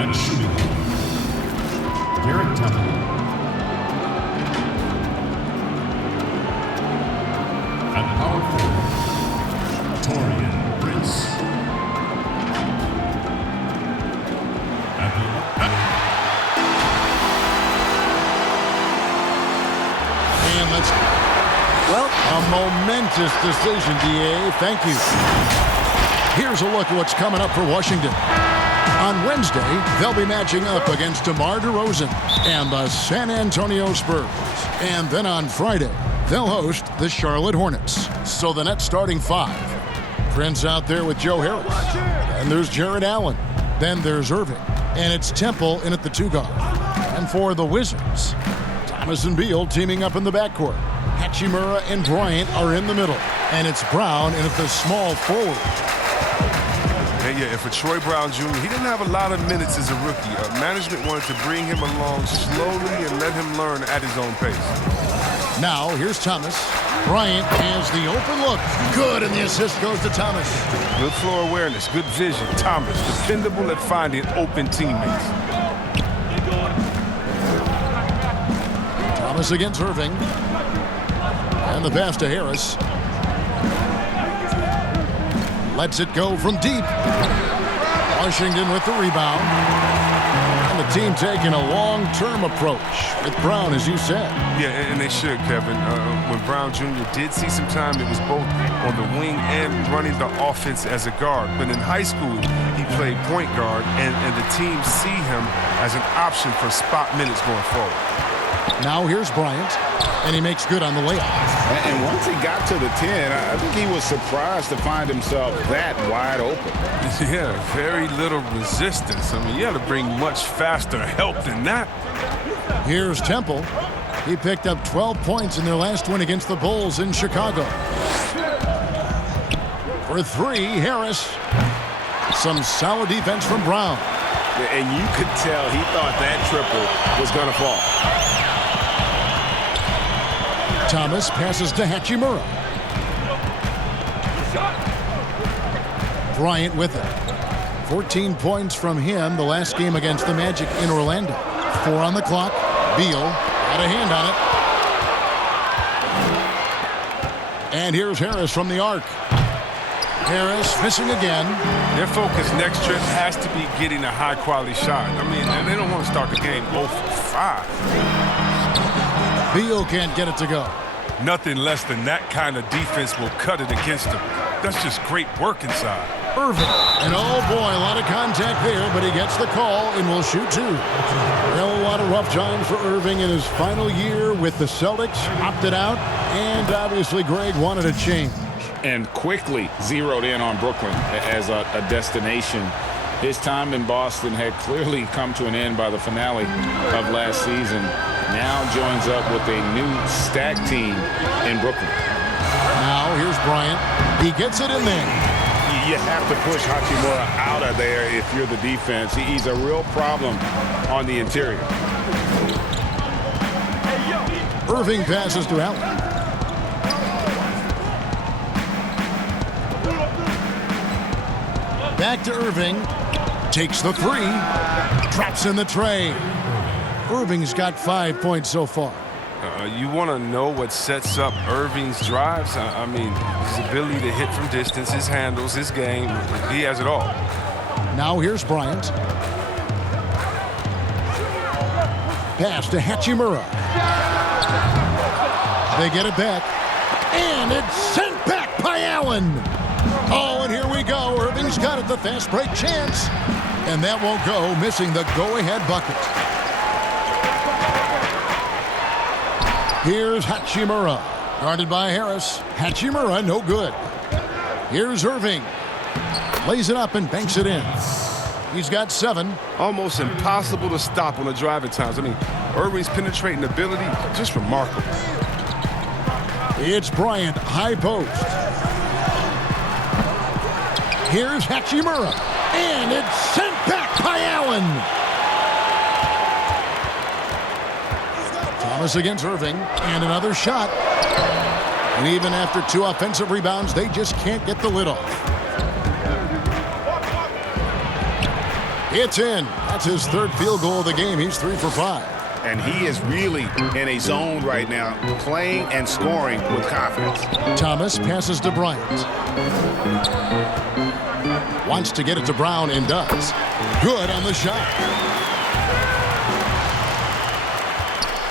And shooting guard, Garrett Temple. At power forward, Torian Prince. At the and let's. Well, a momentous decision, DA. Thank you. Here's a look at what's coming up for Washington. On Wednesday, they'll be matching up against DeMar DeRozan and the San Antonio Spurs. And then on Friday, they'll host the Charlotte Hornets. So the net starting five. Prince out there with Joe Harris. And there's Jared Allen. Then there's Irving. And it's Temple in at the 2 guard. And for the Wizards, Thomas and Beal teaming up in the backcourt. Hachimura and Bryant are in the middle. And it's Brown in at the small forward. And yeah, for Troy Brown Jr., he didn't have a lot of minutes as a rookie. Management wanted to bring him along slowly and let him learn at his own pace. Now, here's Thomas. Bryant has the open look. Good, and the assist goes to Thomas. Good floor awareness, good vision. Thomas, dependable at finding open teammates. Thomas against Irving. And the pass to Harris. Lets it go from deep. Washington with the rebound. And the team taking a long-term approach with Brown, as you said. Yeah, and they should, Kevin. When Brown Jr. did see some time, it was both on the wing and running the offense as a guard. But in high school, he played point guard, and the team see him as an option for spot minutes going forward. Now here's Bryant, and he makes good on the layup. And once he got to the 10, I think he was surprised to find himself that wide open. Yeah, very little resistance. I mean, you had to bring much faster help than that. Here's Temple. He picked up 12 points in their last win against the Bulls in Chicago. For 3, Harris. Some solid defense from Brown. And you could tell he thought that triple was going to fall. Thomas passes to Hachimura. Bryant with it. 14 points from him the last game against the Magic in Orlando. 4 on the clock. Beal had a hand on it. And here's Harris from the arc. Harris missing again. Their focus next trip has to be getting a high-quality shot. I mean, and they don't want to start the game 0 for 5. Beal can't get it to go. Nothing less than that kind of defense will cut it against them. That's just great work inside. Irving. And oh boy, a lot of contact there, but he gets the call and will shoot 2. Well, a lot of rough times for Irving in his final year with the Celtics. Opted out, and obviously Greg wanted a change. And quickly zeroed in on Brooklyn as a destination. His time in Boston had clearly come to an end by the finale of last season. Now joins up with a new stacked team in Brooklyn. Now here's Bryant. He gets it in there. You have to push Hachimura out of there if you're the defense. He's a real problem on the interior. Irving passes to Allen. Back to Irving. Takes the 3. Drops in the tray. Irving's got 5 points so far. You want to know what sets up Irving's drives? I mean, his ability to hit from distance, his handles, his game. He has it all. Now here's Bryant. Pass to Hachimura. They get it back. And it's sent back by Allen. Oh, and here we go. Irving's got it, the fast break chance. And that won't go, missing the go-ahead bucket. Here's Hachimura. Guarded by Harris. Hachimura, no good. Here's Irving. Lays it up and banks it in. He's got 7. Almost impossible to stop on the driving times. I mean, Irving's penetrating ability, just remarkable. It's Bryant, high post. Here's Hachimura. And it's sent back by Allen. Thomas against Irving. And another shot. And even after 2 offensive rebounds, they just can't get the lid off. It's in. That's That's his third field goal of the game. He's 3 for 5. And he is really in a zone right now, playing and scoring with confidence. Thomas passes to Bryant. Wants to get it to Brown and does. Good on the shot.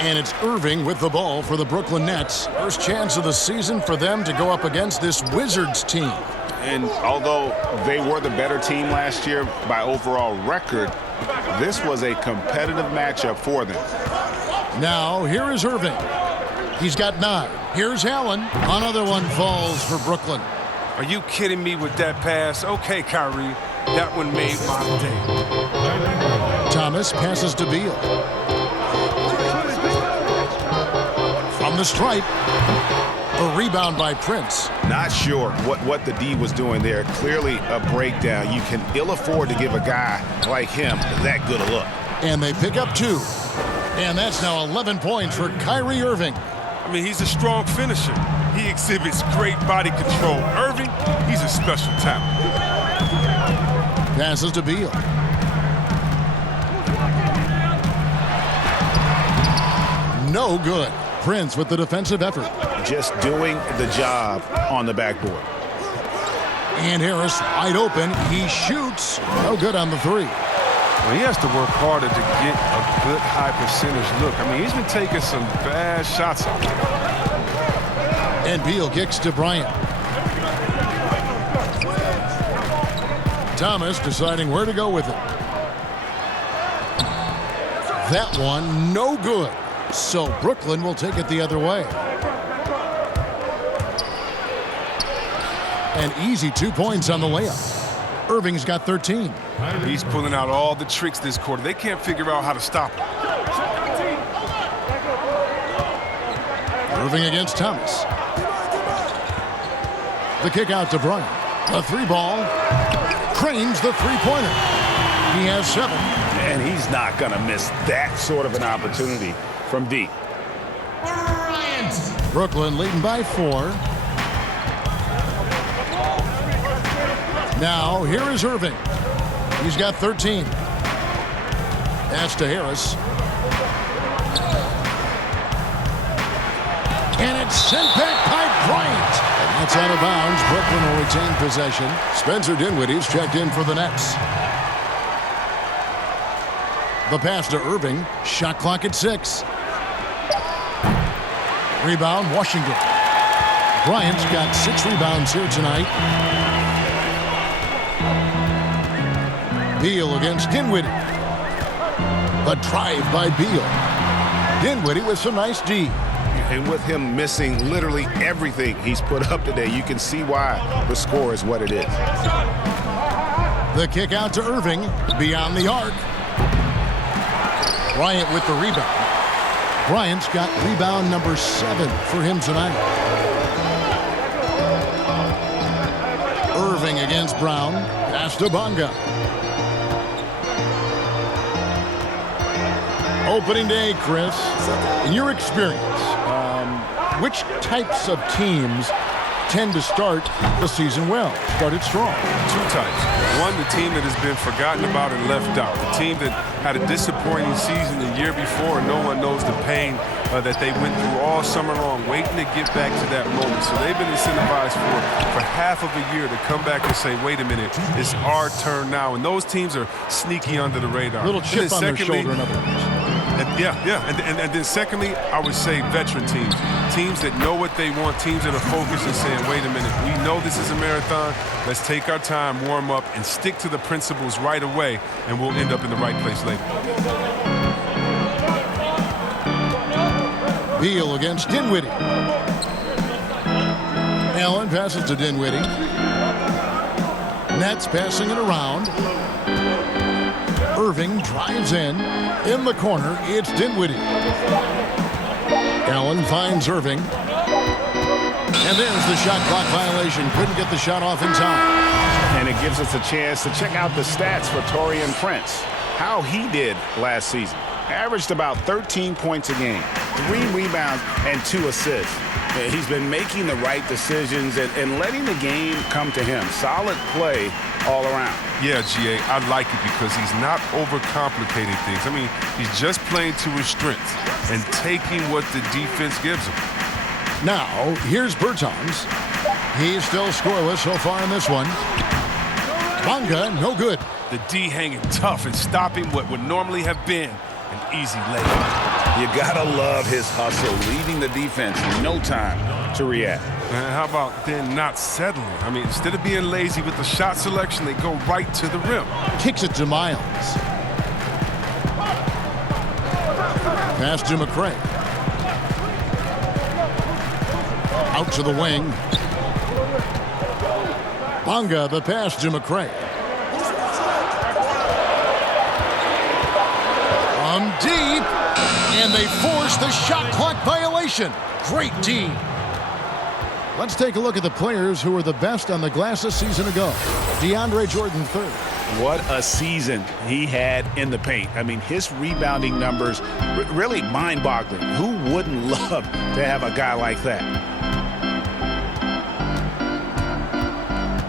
And it's Irving with the ball for the Brooklyn Nets. First chance of the season for them to go up against this Wizards team. And although they were the better team last year by overall record, this was a competitive matchup for them. Now, here is Irving. He's got 9. Here's Allen. Another one falls for Brooklyn. Are you kidding me with that pass? Okay, Kyrie, that one made my day. Thomas passes to Beal. From the stripe. A rebound by Prince. Not sure what the D was doing there. Clearly a breakdown. You can ill afford to give a guy like him that good a look. And they pick up 2. And that's now 11 points for Kyrie Irving. I mean, he's a strong finisher. He exhibits great body control. Irving, he's a special talent. Passes to Beal. No good. Prince with the defensive effort. Just doing the job on the backboard. And Harris wide open. He shoots. No good on the 3. Well, he has to work harder to get a good high percentage look. I mean, he's been taking some bad shots out there. And Beal kicks to Bryant. Thomas deciding where to go with it. That one no good. So Brooklyn will take it the other way. An easy 2 points on the layup. Irving's got 13. He's pulling out all the tricks this quarter. They can't figure out how to stop him. Irving against Thomas. The kick out to Bryant. The 3-ball. Cranes the 3-pointer. He has 7. And he's not going to miss that sort of an opportunity from deep. Brooklyn leading by 4. Now, here is Irving. He's got 13. That's to Harris. And it's sent back by Bryant. And that's out of bounds. Brooklyn will retain possession. Spencer Dinwiddie's checked in for the Nets. The pass to Irving. Shot clock at 6. Rebound, Washington. Bryant's got 6 rebounds here tonight. Beal against Dinwiddie. The drive by Beal. Dinwiddie with some nice D. And with him missing literally everything he's put up today, you can see why the score is what it is. The kick out to Irving. Beyond the arc. Bryant with the rebound. Bryant's got rebound number 7 for him tonight. Irving against Brown. Pass to Bonga. Opening day, Chris. In your experience, which types of teams tend to start the season well, start it strong? 2 types. One, the team that has been forgotten about and left out. The team that had a disappointing season the year before, and no one knows the pain that they went through all summer long, waiting to get back to that moment. So they've been incentivized for half of a year to come back and say, wait a minute, it's our turn now. And those teams are sneaky under the radar. Little chip on their shoulder, in other words. And then secondly, I would say veteran teams. Teams that know what they want, teams that are focused and saying, wait a minute, we know this is a marathon. Let's take our time, warm up, and stick to the principles right away, and we'll end up in the right place later. Beal against Dinwiddie. Allen passes to Dinwiddie. Nets passing it around. Irving drives in. In the corner, it's Dinwiddie. Allen finds Irving. And there's the shot clock violation. Couldn't get the shot off in time. And it gives us a chance to check out the stats for Taurean Prince. How he did last season. Averaged about 13 points a game, 3 rebounds, and 2 assists. He's been making the right decisions and letting the game come to him. Solid play all around. Yeah, GA, I like it because he's not overcomplicating things. I mean, he's just playing to his strengths and taking what the defense gives him. Now, here's Bertans. He's still scoreless so far in this one. Bonga, no good. The D hanging tough and stopping what would normally have been an easy layup. You gotta love his hustle, leaving the defense no time to react. Man, how about then not settling? I mean, instead of being lazy with the shot selection, they go right to the rim. Kicks it to Miles. Pass to McCray. Out to the wing. Bonga, the pass to McCray. From deep, and they force the shot clock violation. Great D. Let's take a look at the players who were the best on the glass a season ago. DeAndre Jordan third. What a season he had in the paint. I mean, his rebounding numbers really mind-boggling. Who wouldn't love to have a guy like that?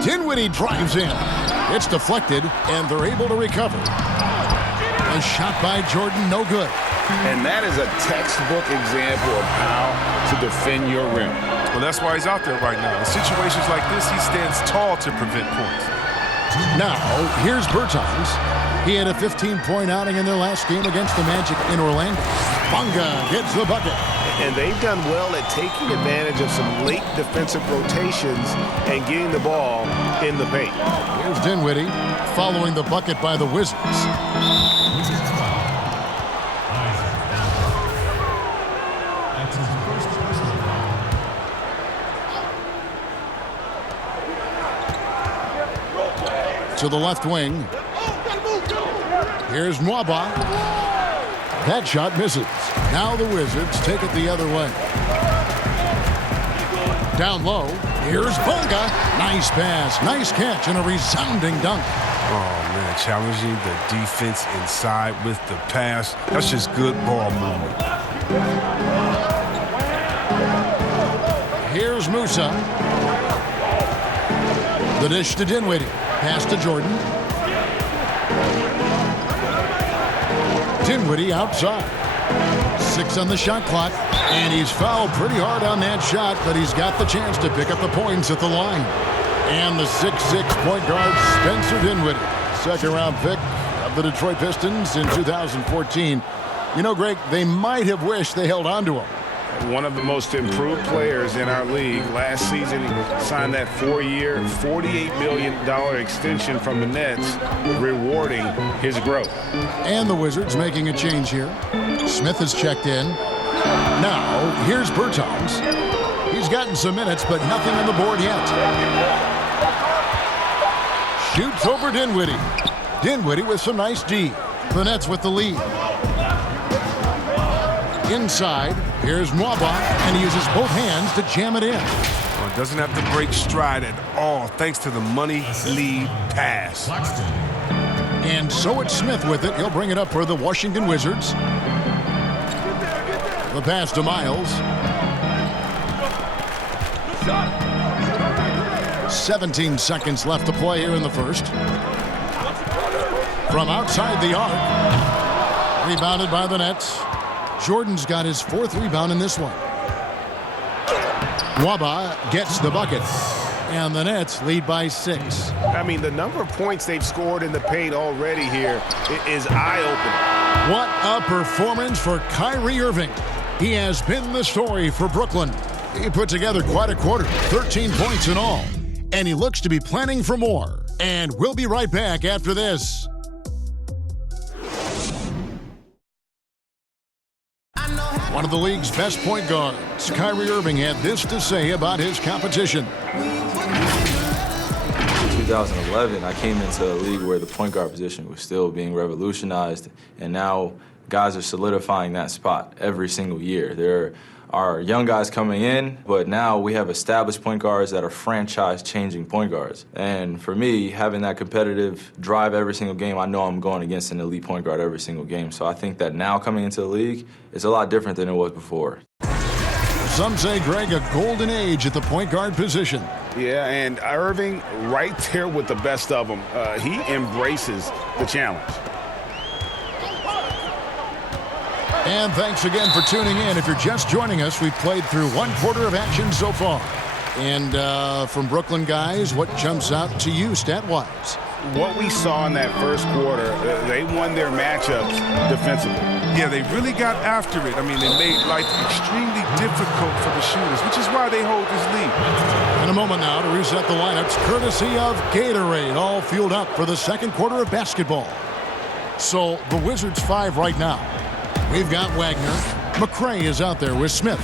Dinwiddie drives in. It's deflected, and they're able to recover. A shot by Jordan, no good. And that is a textbook example of how to defend your rim. Well, that's why he's out there right now. In situations like this, he stands tall to prevent points. Now, here's Bertans. He had a 15-point outing in their last game against the Magic in Orlando. Bonga gets the bucket. And they've done well at taking advantage of some late defensive rotations and getting the ball in the paint. Here's Dinwiddie following the bucket by the Wizards. That's his first personal foul. To the left wing. Here's Nwaba. That shot misses. Now the Wizards take it the other way. Down low. Here's Bonga. Nice pass. Nice catch and a resounding dunk. Oh, man, challenging the defense inside with the pass. That's just good ball movement. Here's Musa. The dish to Dinwiddie. Pass to Jordan. Dinwiddie outside. 6 on the shot clock. And he's fouled pretty hard on that shot, but he's got the chance to pick up the points at the line. And the 6'6" point guard, Spencer Dinwiddie. Second-round pick of the Detroit Pistons in 2014. You know, Greg, they might have wished they held on to him. One of the most improved players in our league. Last season, he signed that 4-year, $48 million extension from the Nets, rewarding his growth. And the Wizards making a change here. Smith has checked in. Now, here's Bertans. He's gotten some minutes, but nothing on the board yet. Shoots over Dinwiddie. Dinwiddie with some nice D. The Nets with the lead. Inside, here's Nwaba, and he uses both hands to jam it in. Well, it doesn't have to break stride at all thanks to the money lead pass. And so it's Smith with it. He'll bring it up for the Washington Wizards. The pass to Miles. 17 seconds left to play here in the first. From outside the arc. Rebounded by the Nets. Jordan's got his 4th rebound in this one. Nwaba gets the bucket. And the Nets lead by 6. I mean, the number of points they've scored in the paint already here is eye-opening. What a performance for Kyrie Irving. He has been the story for Brooklyn. He put together quite a quarter, 13 points in all. And he looks to be planning for more. And we'll be right back after this. One of the league's best point guards, Kyrie Irving, had this to say about his competition. In 2011, I came into a league where the point guard position was still being revolutionized, and now guys are solidifying that spot every single year. There are young guys coming in, but now we have established point guards that are franchise-changing point guards. And for me, having that competitive drive every single game, I know I'm going against an elite point guard every single game. So I think that now coming into the league, it's a lot different than it was before. Some say, Greg, a golden age at the point guard position. Yeah, and Irving right there with the best of them. He embraces the challenge. And thanks again for tuning in. If you're just joining us, we've played through one quarter of action so far. And from Brooklyn guys, what jumps out to you stat-wise? What we saw in that first quarter, they won their matchups defensively. Yeah, they really got after it. I mean, they made life extremely difficult for the shooters, which is why they hold this lead. In a moment now to reset the lineups, courtesy of Gatorade, all fueled up for the second quarter of basketball. So the Wizards 5 right now. We've got Wagner. McCray is out there with Smith.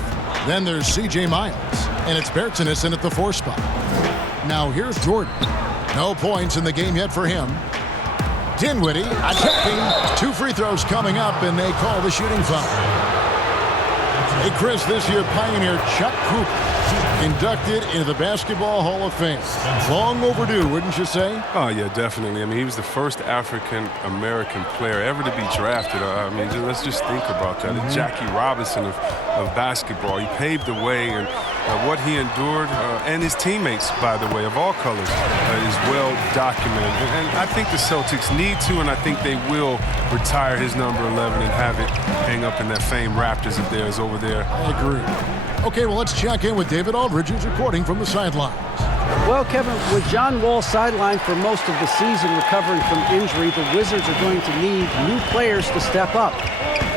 Then there's C.J. Miles. And it's Bertans in at the 4 spot. Now here's Jordan. No points in the game yet for him. Dinwiddie attacking. 2 free throws coming up, and they call the shooting foul. Hey, Chris, this year pioneer Chuck Cooper inducted into the Basketball Hall of Fame. Long overdue, wouldn't you say? Oh, yeah, definitely. I mean, he was the first African-American player ever to be drafted. I mean, let's just think about that. The Jackie Robinson of basketball. He paved the way, and what he endured, and his teammates, by the way, of all colors, is well documented. And I think the Celtics need to, and I think they will retire his number 11 and have it hang up in that famed Raptors of theirs over there. I agree. Okay, well, let's check in with David Aldridge, who's reporting from the sidelines. Well, Kevin, with John Wall sidelined for most of the season recovering from injury, the Wizards are going to need new players to step up.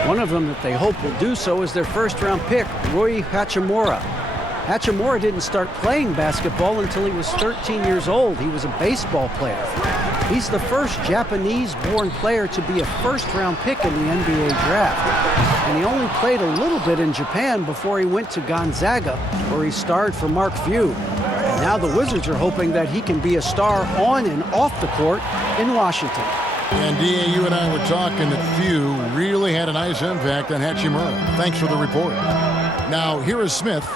One of them that they hope will do so is their first-round pick, Rui Hachimura. Hachimura didn't start playing basketball until he was 13 years old. He was a baseball player. He's the first Japanese-born player to be a first-round pick in the NBA draft. And he only played a little bit in Japan before he went to Gonzaga, where he starred for Mark Few. And now the Wizards are hoping that he can be a star on and off the court in Washington. And D.A., you and I were talking that Few really had a nice impact on Hachimura. Thanks for the report. Now, here is Smith.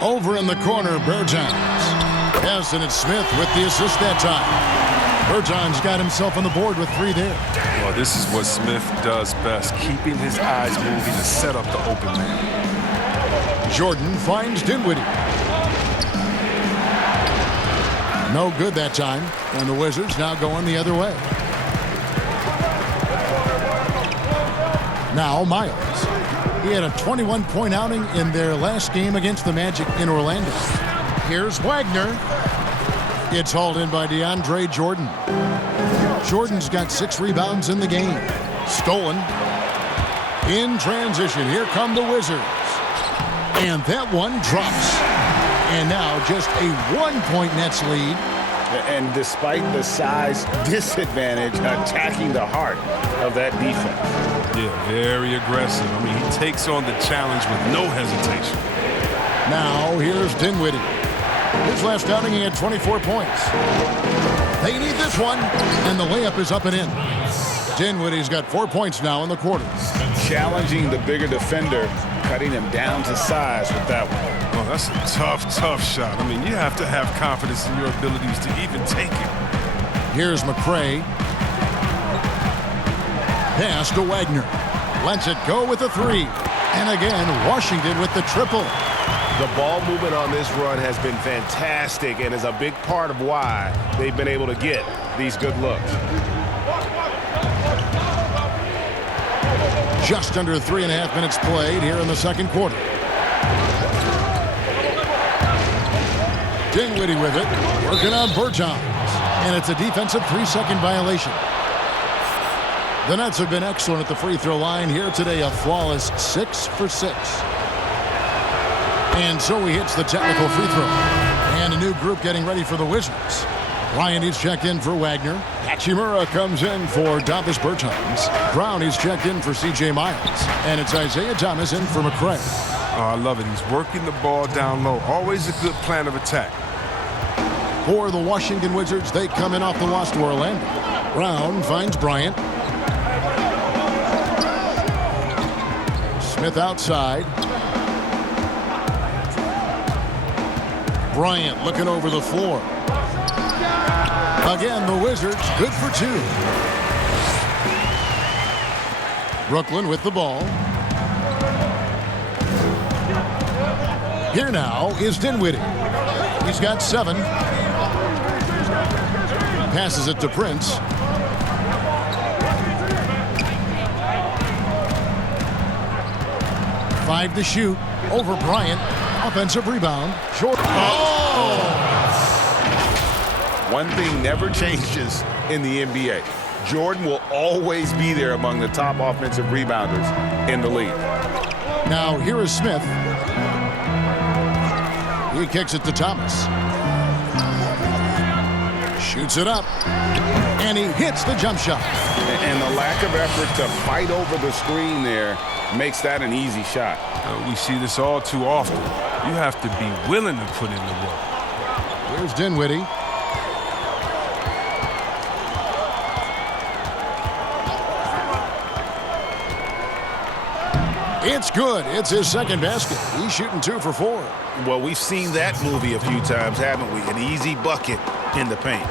Over in the corner, Bertans. Yes, and it's Smith with the assist that time. Bertans got himself on the board with 3 there. Well, this is what Smith does best, keeping his eyes moving to set up the open man. Jordan finds Dinwiddie. No good that time, and the Wizards now going the other way. Now Miles. He had a 21-point outing in their last game against the Magic in Orlando. Here's Wagner. It's hauled in by DeAndre Jordan. Jordan's got 6 rebounds in the game. Stolen. In transition, here come the Wizards. And that one drops. And now just a 1-point Nets lead. And despite the size disadvantage, attacking the heart of that defense. Yeah, very aggressive. I mean, he takes on the challenge with no hesitation. Now here's Dinwiddie. His last outing, he had 24 points. They need this one, and the layup is up and in. Dinwiddie's got 4 points now in the quarter. Challenging the bigger defender, cutting him down to size with that one. Oh, that's a tough shot. I mean, you have to have confidence in your abilities to even take it. Here's McCray. Pass to Wagner. Lets it go with the 3. And again, Washington with the triple. The ball movement on this run has been fantastic and is a big part of why they've been able to get these good looks. Just under 3.5 minutes played here in the second quarter. Dinwiddie with it, working on Bertans. And it's a defensive 3-second violation. The Nets have been excellent at the free throw line here today, a flawless 6 for 6. And so he hits the technical free throw. And a new group getting ready for the Wizards. Ryan, he's checked in for Wagner. Hachimura comes in for Davis Bertans. Brown, he's checked in for C.J. Miles. And it's Isaiah Thomas in for McCray. Oh, I love it. He's working the ball down low. Always a good plan of attack. For the Washington Wizards, they come in off the loss to Orlando. Brown finds Bryant. Smith outside. Bryant looking over the floor. Again, the Wizards good for 2. Brooklyn with the ball. Here now is Dinwiddie. He's got 7. Passes it to Prince. Five to shoot. Over Bryant. Offensive rebound. Short. Oh! One thing never changes in the NBA. Jordan will always be there among the top offensive rebounders in the league. Now here is Smith. He kicks it to Thomas. Shoots it up. And he hits the jump shot. And the lack of effort to fight over the screen there makes that an easy shot. We see this all too often. You have to be willing to put in the work. Here's Dinwiddie. It's good. It's his second basket. He's shooting 2 for 4. Well, we've seen that movie a few times, haven't we? An easy bucket in the paint.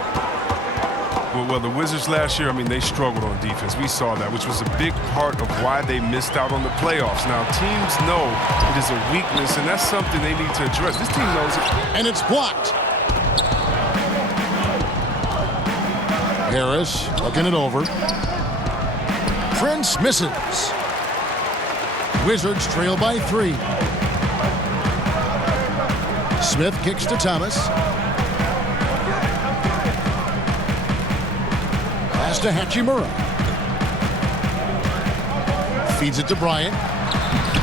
Well, the Wizards last year, I mean, they struggled on defense. We saw that, which was a big part of why they missed out on the playoffs. Now, teams know it is a weakness, and that's something they need to address. This team knows it. And it's blocked. Harris looking it over. Prince misses. Wizards trail by 3. Smith kicks to Thomas. Pass to Hachimura. Feeds it to Bryant.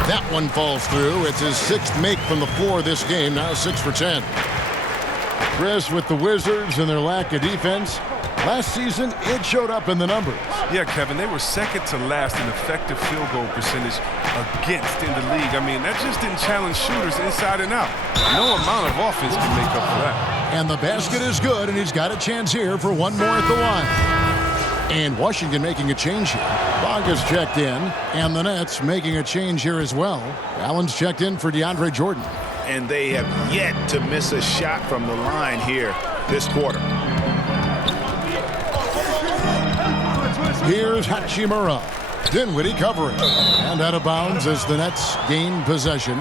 That one falls through. It's his 6th make from the floor this game. Now 6 for 10. Chris, with the Wizards and their lack of defense, last season it showed up in the numbers. Yeah, Kevin, they were second to last in effective field goal percentage against in the league. I mean, that just didn't challenge shooters inside and out. No amount of offense can make up for that. And the basket is good, and he's got a chance here for one more at the line. And Washington making a change here. Bonga's checked in, and the Nets making a change here as well. Allen's checked in for DeAndre Jordan. And they have yet to miss a shot from the line here this quarter. Here's Hachimura. Dinwiddie covering. And out of bounds as the Nets gain possession.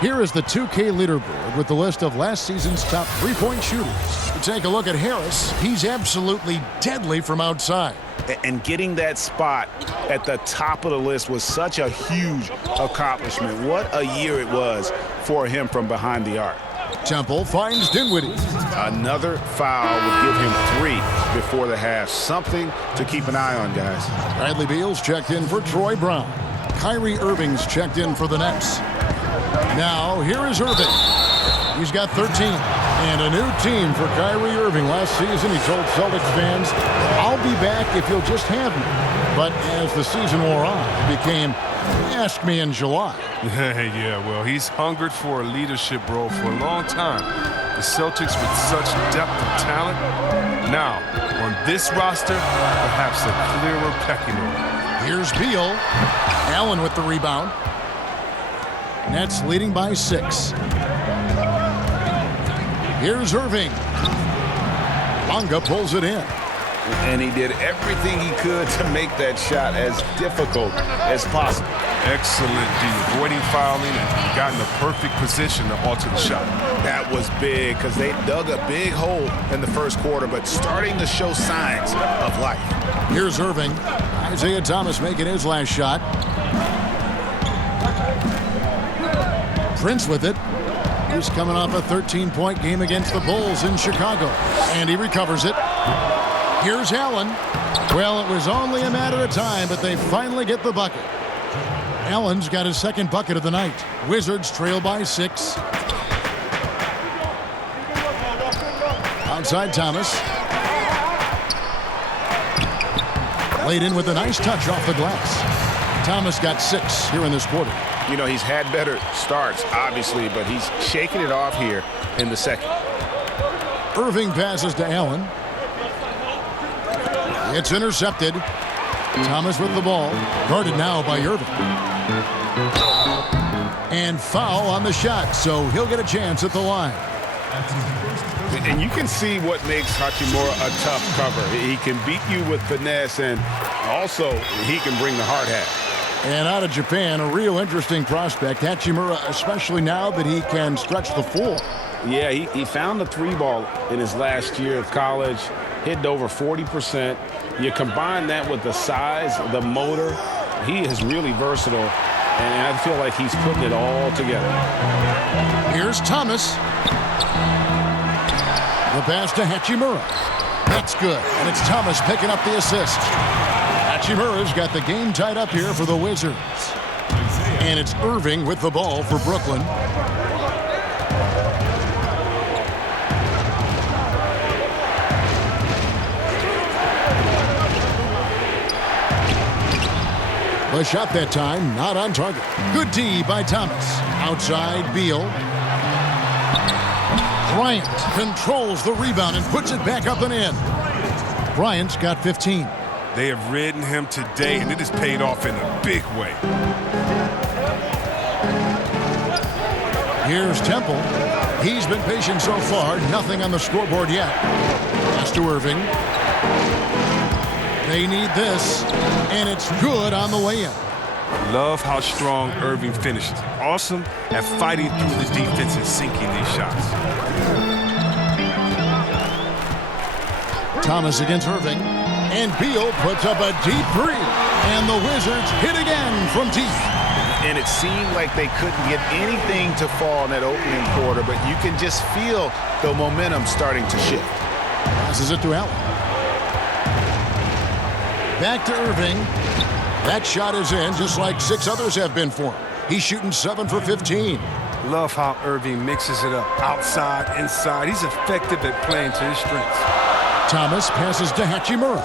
Here is the 2K leaderboard with the list of last season's top 3-point shooters. Take a look at Harris. He's absolutely deadly from outside. And getting that spot at the top of the list was such a huge accomplishment. What a year it was for him from behind the arc. Temple finds Dinwiddie. Another foul would give him 3 before the half. Something to keep an eye on, guys. Bradley Beal's checked in for Troy Brown. Kyrie Irving's checked in for the Nets. Now, here is Irving. He's got 13. And a new team for Kyrie Irving. Last season, he told Celtics fans, "I'll be back if you'll just have me." But as the season wore on, it became, "Ask me in July." Yeah, well, he's hungered for a leadership role for a long time. The Celtics with such depth of talent. Now, on this roster, perhaps a clearer pecking order. Here's Beal. Allen with the rebound. Nets leading by 6. Here's Irving. Bonga pulls it in. And he did everything he could to make that shot as difficult as possible. Excellent D, avoiding fouling and got in the perfect position to alter the shot. That was big because they dug a big hole in the first quarter, but starting to show signs of life. Here's Irving. Isaiah Thomas making his last shot. Prince with it. He's coming off a 13-point game against the Bulls in Chicago. And he recovers it. Here's Allen. Well, it was only a matter of time, but they finally get the bucket. Allen's got his second bucket of the night. Wizards trail by 6. Outside Thomas. Laid in with a nice touch off the glass. Thomas got 6 here in this quarter. You know, he's had better starts, obviously, but he's shaking it off here in the second. Irving passes to Allen. It's intercepted. Thomas with the ball. Guarded now by Irving. And foul on the shot, so he'll get a chance at the line. And you can see what makes Hachimura a tough cover. He can beat you with finesse, and also he can bring the hard hat. And out of Japan, a real interesting prospect, Hachimura, especially now that he can stretch the floor. Yeah, he found the three ball in his last year of college, hit over 40%. You combine that with the size, the motor, he is really versatile, and I feel like he's putting it all together. Here's Thomas. The pass to Hachimura. That's good, and it's Thomas picking up the assist. Hachimura's got the game tied up here for the Wizards. And it's Irving with the ball for Brooklyn. The shot that time, not on target. Good D by Thomas. Outside, Beal. Bryant controls the rebound and puts it back up and in. Bryant's got 15. They have ridden him today, and it has paid off in a big way. Here's Temple. He's been patient so far. Nothing on the scoreboard yet. Pass to Irving. They need this, and it's good on the way in. Love how strong Irving finishes. Awesome at fighting through the defense and sinking these shots. Thomas against Irving. And Beal puts up a deep three. And the Wizards hit again from deep. And it seemed like they couldn't get anything to fall in that opening quarter, but you can just feel the momentum starting to shift. Passes it to Allen. Back to Irving. That shot is in, just like 6 others have been for him. He's shooting 7 for 15. Love how Irving mixes it up. Outside, inside. He's effective at playing to his strengths. Thomas passes to Hachimura.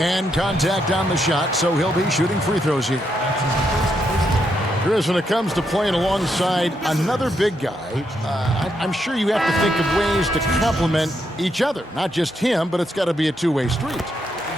And contact on the shot, so he'll be shooting free throws here. Chris, when it comes to playing alongside another big guy, I'm sure you have to think of ways to complement each other. Not just him, but it's got to be a two-way street.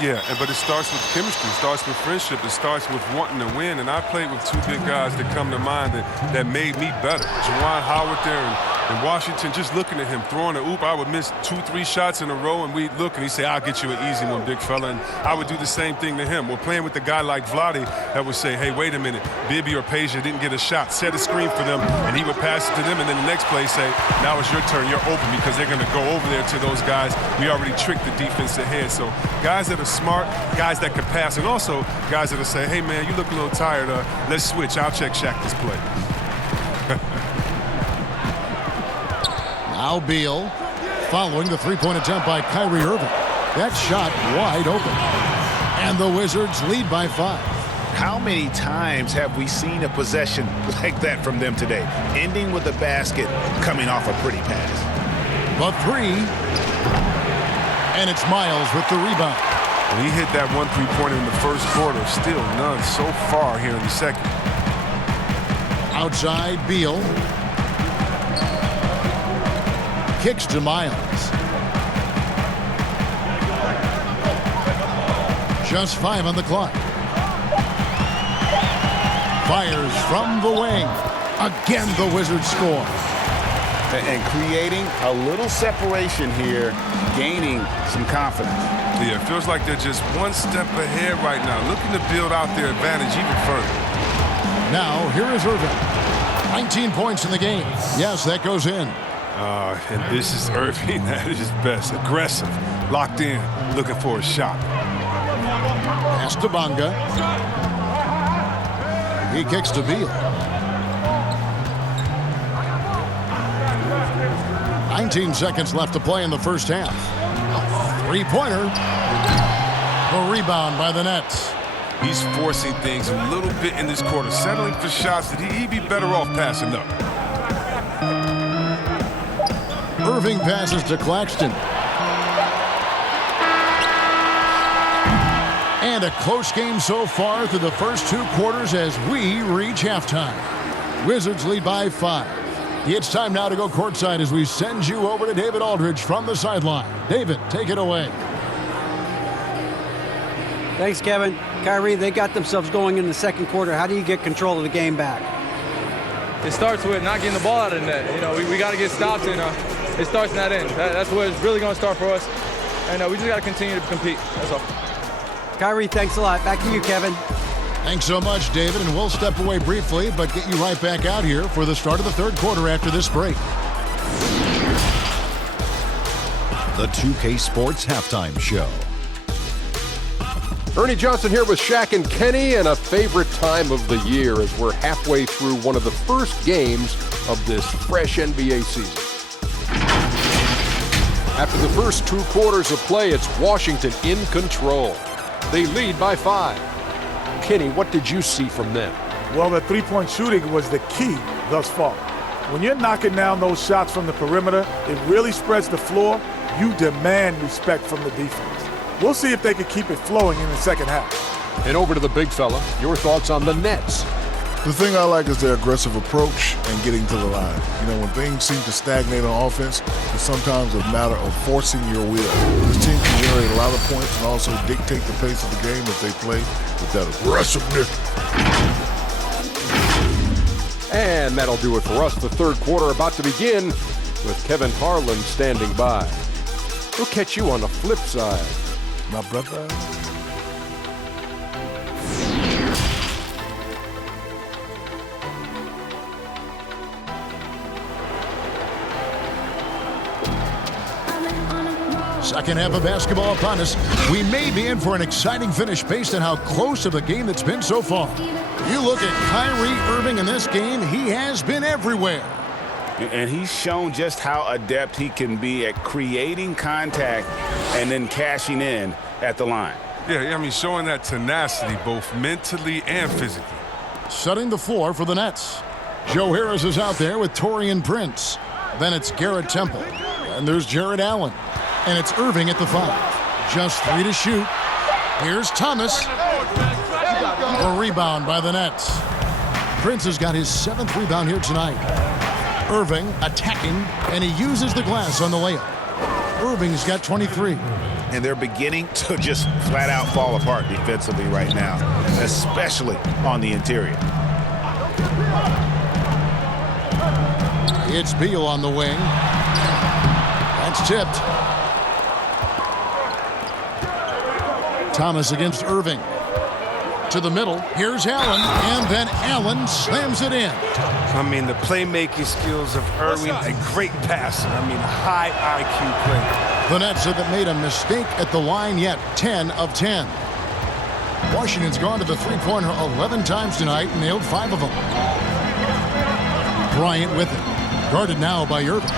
Yeah, but it starts with chemistry. It starts with friendship. It starts with wanting to win. And I played with 2 big guys that come to mind that made me better. Juwan Howard there in Washington, just looking at him, throwing a oop. I would miss 2-3 shots in a row, and we'd look, and he'd say, I'll get you an easy one, big fella. And I would do the same thing to him. We're playing with a guy like Vlade that would say, hey, wait a minute, Bibby or Peja didn't get a shot. Set a screen for them, and he would pass it to them, and then the next play say, now it's your turn, you're open, because they're going to go over there to those guys. We already tricked the defense ahead. So guys that are smart, guys that can pass, and also guys that'll say, hey, man, you look a little tired. Let's switch. I'll check Shaq this play. Now Beal following the three-point attempt by Kyrie Irving. That shot wide open. And the Wizards lead by 5. How many times have we seen a possession like that from them today? Ending with a basket, coming off a pretty pass. The 3. And it's Miles with the rebound. When he hit that 1 3-pointer in the first quarter, still none so far here in the second. Outside, Beal. Kicks to Miles. Just 5 on the clock. Fires from the wing. Again, the Wizards score. And creating a little separation here, gaining some confidence. Yeah, it feels like they're just one step ahead right now, looking to build out their advantage even further. Now, here is Irving. 19 points in the game. Yes, that goes in. And this is Irving at his best. Aggressive, locked in, looking for a shot. Pass to Bonga. He kicks to Beal. 19 seconds left to play in the first half. Three-pointer. The rebound by the Nets. He's forcing things a little bit in this quarter, settling for shots that he'd be better off passing up. Irving passes to Claxton. And a close game so far through the first 2 quarters as we reach halftime. Wizards lead by 5. It's time now to go courtside as we send you over to David Aldridge from the sideline. David, take it away. Thanks, Kevin. Kyrie, they got themselves going in the second quarter. How do you get control of the game back? It starts with not getting the ball out of the net. You know, we got to get stops, and it starts in that end. That's where it's really going to start for us. And we just got to continue to compete. That's all. Kyrie, thanks a lot. Back to you, Kevin. Thanks so much, David, and we'll step away briefly, but get you right back out here for the start of the third quarter after this break. The 2K Sports Halftime Show. Ernie Johnson here with Shaq and Kenny, and a favorite time of the year as we're halfway through one of the first games of this fresh NBA season. After the first 2 quarters of play, it's Washington in control. They lead by 5. Kenny, what did you see from them? Well, the three-point shooting was the key thus far. When you're knocking down those shots from the perimeter, it really spreads the floor. You demand respect from the defense. We'll see if they can keep it flowing in the second half. And over to the big fella, your thoughts on the Nets. The thing I like is their aggressive approach and getting to the line. You know, when things seem to stagnate on offense, it's sometimes a matter of forcing your will. This team can generate a lot of points and also dictate the pace of the game if they play with that aggressiveness. And that'll do it for us. The third quarter about to begin with Kevin Harlan standing by. We'll catch you on the flip side. My brother. Second half of basketball upon us. We may be in for an exciting finish based on how close of a game it's been so far. You look at Kyrie Irving in this game, he has been everywhere. And he's shown just how adept he can be at creating contact and then cashing in at the line. Yeah, I mean, showing that tenacity both mentally and physically. Setting the floor for the Nets. Joe Harris is out there with Taurean Prince. Then it's Garrett Temple. And there's Jared Allen. And it's Irving at the 5. Just 3 to shoot. Here's Thomas. A rebound by the Nets. Prince has got his 7th rebound here tonight. Irving attacking, and he uses the glass on the layup. Irving's got 23. And they're beginning to just flat out fall apart defensively right now, especially on the interior. It's Beal on the wing. That's tipped. Thomas against Irving. To the middle. Here's Allen. And then Allen slams it in. I mean, the playmaking skills of Irving, a great passer. I mean, high IQ play. The Nets haven't made a mistake at the line yet. 10 of 10. Washington's gone to the three-pointer 11 times tonight and nailed 5 of them. Bryant with it. Guarded now by Irving.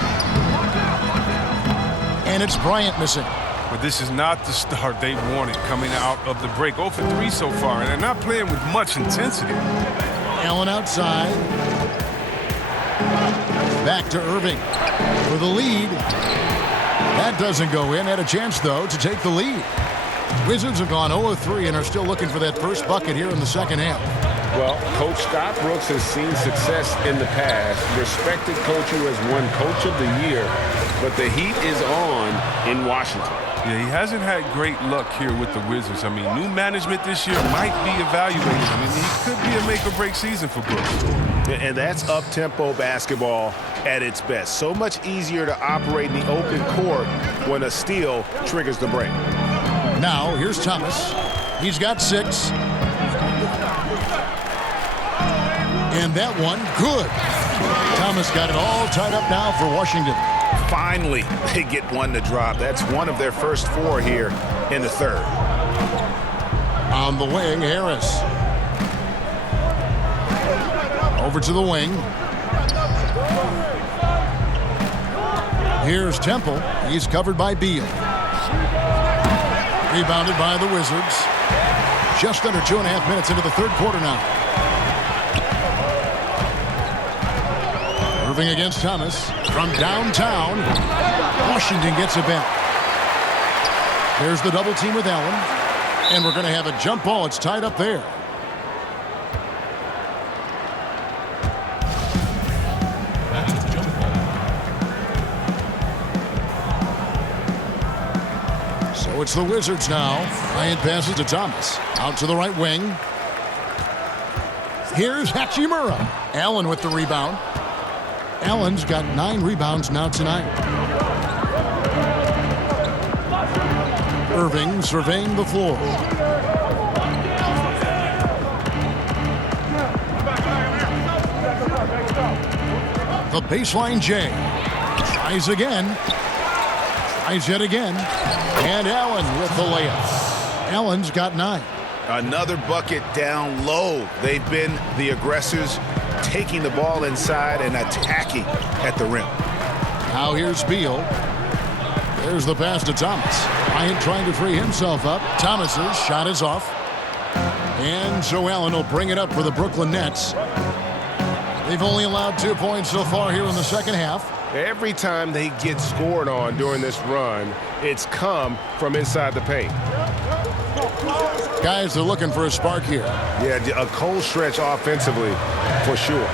And it's Bryant missing. But this is not the start they wanted coming out of the break. 0 for 3 so far, and they're not playing with much intensity. Allen outside. Back to Irving for the lead. That doesn't go in. Had a chance, though, to take the lead. Wizards have gone 0-3 and are still looking for that first bucket here in the second half. Well, Coach Scott Brooks has seen success in the past. Respected coach who has won Coach of the Year. But the heat is on in Washington. Yeah, he hasn't had great luck here with the Wizards. I mean, new management this year might be evaluated. I mean, he could be a make-or-break season for Brooks. And that's up-tempo basketball at its best. So much easier to operate in the open court when a steal triggers the break. Now, here's Thomas. He's got 6. And that one, good. Thomas got it all tied up now for Washington. Finally, they get one to drop. That's one of their first 4 here in the third. On the wing, Harris. Over to the wing. Here's Temple. He's covered by Beal. Rebounded by the Wizards. Just under 2.5 minutes into the third quarter now. Irving against Thomas from downtown. Washington gets it back. There's the double team with Allen. And we're going to have a jump ball. It's tied up there. So it's the Wizards now. Bryant passes to Thomas. Out to the right wing. Here's Hachimura. Allen with the rebound. Allen's got 9 rebounds now tonight. Irving surveying the floor. The baseline J. Tries again. Tries yet again. And Allen with the layup. Allen's got 9. Another bucket down low. They've been the aggressors, taking the ball inside and attacking at the rim. Now here's Beal. There's the pass to Thomas. Bryant trying to free himself up. Thomas's shot is off. And so Allen will bring it up for the Brooklyn Nets. They've only allowed 2 points so far here in the second half. Every time they get scored on during this run, it's come from inside the paint. Guys, they're looking for a spark here. Yeah, a cold stretch offensively for sure.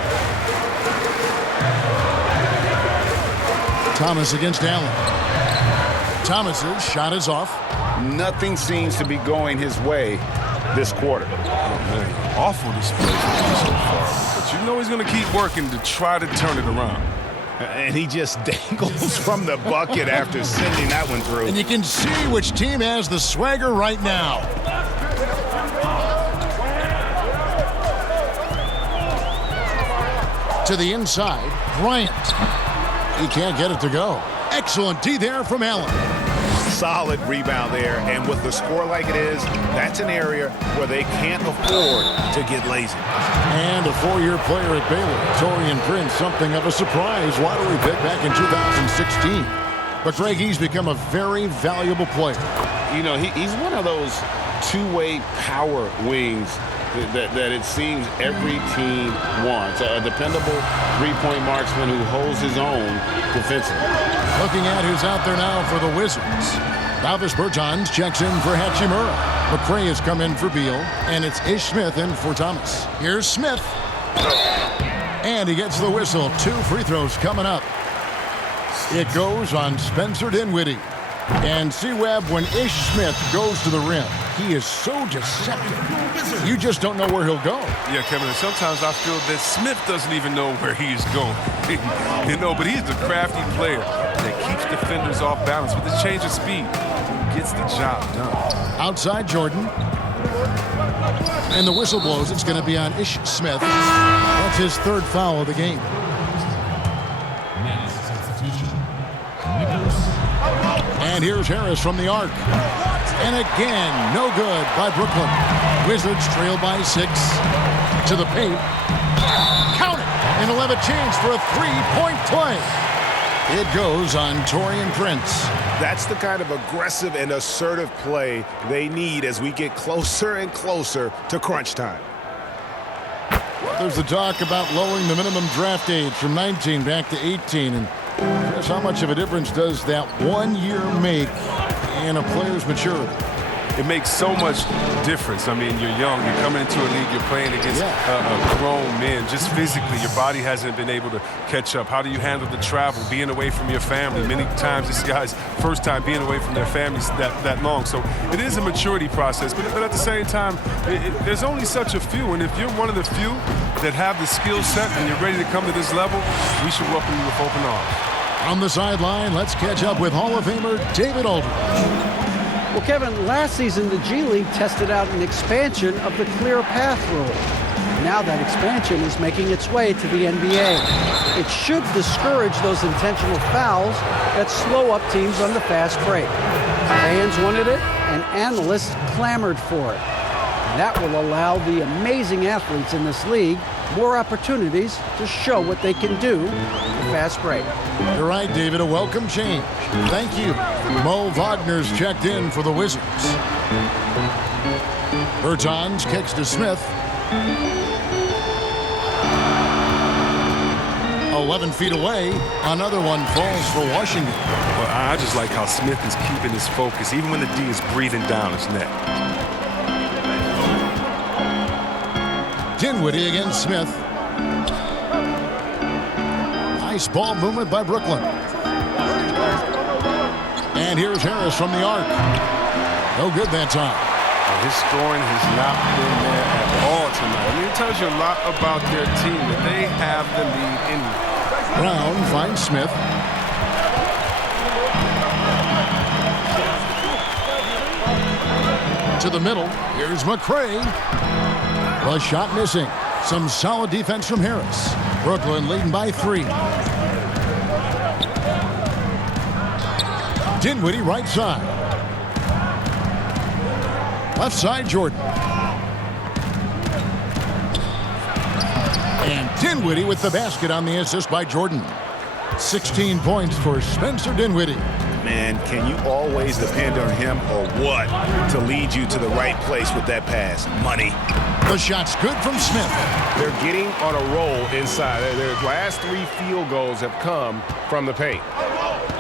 Thomas against Allen. Thomas's shot is off. Nothing seems to be going his way this quarter. Oh, man. Awful display so far. But you know he's going to keep working to try to turn it around. And he just dangles from the bucket after sending that one through. And you can see which team has the swagger right now. To the inside, Bryant. He can't get it to go. Excellent D there from Allen. Solid rebound there, and with the score like it is, that's an area where they can't afford to get lazy. And a 4-year player at Baylor, Torian Prince, something of a surprise lottery pick back in 2016. But Greg, he's become a very valuable player. You know, he's one of those two-way power wings that it seems every team wants. A dependable three-point marksman who holds his own defensively. Looking at who's out there now for the Wizards. Davis Bertans checks in for Hachimura. McRae has come in for Beal, and it's Ish Smith in for Thomas. Here's Smith. And he gets the whistle. 2 free throws coming up. It goes on Spencer Dinwiddie. And see, Webb, when Ish Smith goes to the rim, he is so deceptive. You just don't know where he'll go. Yeah, Kevin, and sometimes I feel that Smith doesn't even know where he is going. You know, but he's the crafty player that keeps defenders off balance with his change of speed. Gets the job done. Outside Jordan. And the whistle blows. It's going to be on Ish Smith. That's his 3rd foul of the game. Next substitution. And here's Harris from the arc. And again, no good by Brooklyn. Wizards trail by 6. To the paint. Count it! And he'll have a chance for a 3-point play. It goes on Torian Prince. That's the kind of aggressive and assertive play they need as we get closer and closer to crunch time. Well, there's the talk about lowering the minimum draft age from 19 back to 18. And Chris, how much of a difference does that 1 year make in a player's maturity? It makes so much difference. I mean, you're young, you're coming into a league, you're playing against grown men. Just physically, your body hasn't been able to catch up. How do you handle the travel, being away from your family? Many times, this guy's first time being away from their families that long. So it is a maturity process, but at the same time, there's only such a few. And if you're one of the few that have the skill set and you're ready to come to this level, we should welcome you with open arms. On the sideline, let's catch up with Hall of Famer David Aldridge. Well, Kevin, last season the G League tested out an expansion of the clear path rule. Now that expansion is making its way to the NBA. It should discourage those intentional fouls that slow up teams on the fast break. Fans wanted it, and analysts clamored for it. That will allow the amazing athletes in this league more opportunities to show what they can do in the fast break. You're right, David. A welcome change. Thank you. Mo Wagner's checked in for the Wizards. Bertans kicks to Smith. 11 feet away. Another one falls for Washington. Well, I just like how Smith is keeping his focus, even when the D is breathing down his neck. Dinwiddie against Smith. Nice ball movement by Brooklyn. And here's Harris from the arc. No good that time. His scoring has not been there at all tonight. I mean, it tells you a lot about their team that they have the lead in. Brown finds Smith. to the middle. Here's McCray. The shot missing. Some solid defense from Harris. Brooklyn leading by 3. Dinwiddie right side. Left side, Jordan. And Dinwiddie with the basket on the assist by Jordan. 16 points for Spencer Dinwiddie. Man, can you always depend on him or what to lead you to the right place with that pass? Money. The shot's good from Smith. They're getting on a roll inside. Their last 3 field goals have come from the paint.